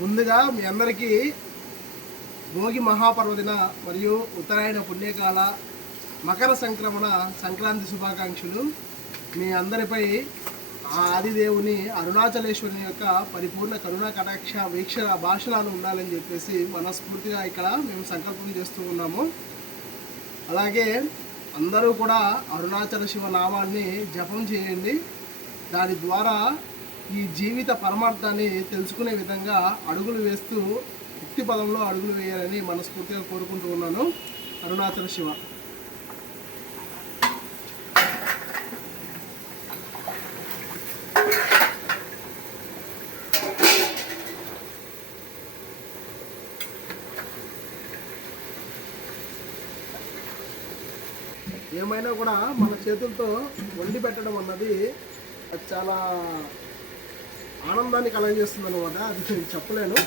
ముందుగా మీ అందరికీ భోగి మహాపర్వదిన మరియు ఉత్తరాయణ పుణ్యకాల మకర సంక్రమణ సంక్రాంతి శుభాకాంక్షలు. మీ అందరిపై ఆ ఆదిదేవుని అరుణాచలేశ్వరుని యొక్క పరిపూర్ణ కరుణా కటాక్ష వీక్షణ భాషణాలు ఉండాలని చెప్పేసి మనస్ఫూర్తిగా ఇక్కడ మేము సంకల్పం చేస్తూ ఉన్నాము. అలాగే అందరూ కూడా అరుణాచల శివ నామాన్ని జపం చేయండి. దాని ద్వారా ఈ జీవిత పరమార్థాన్ని తెలుసుకునే విధంగా అడుగులు వేస్తూ ముక్తి పదంలో అడుగులు వేయాలని మనస్ఫూర్తిగా కోరుకుంటూ ఉన్నాను. అరుణాచల శివ. ఏమైనా కూడా మన చేతులతో వండి పెట్టడం అన్నది చాలా ఆనందాన్ని కలగజేస్తుంది అనమాట. అది నేను చెప్పలేను.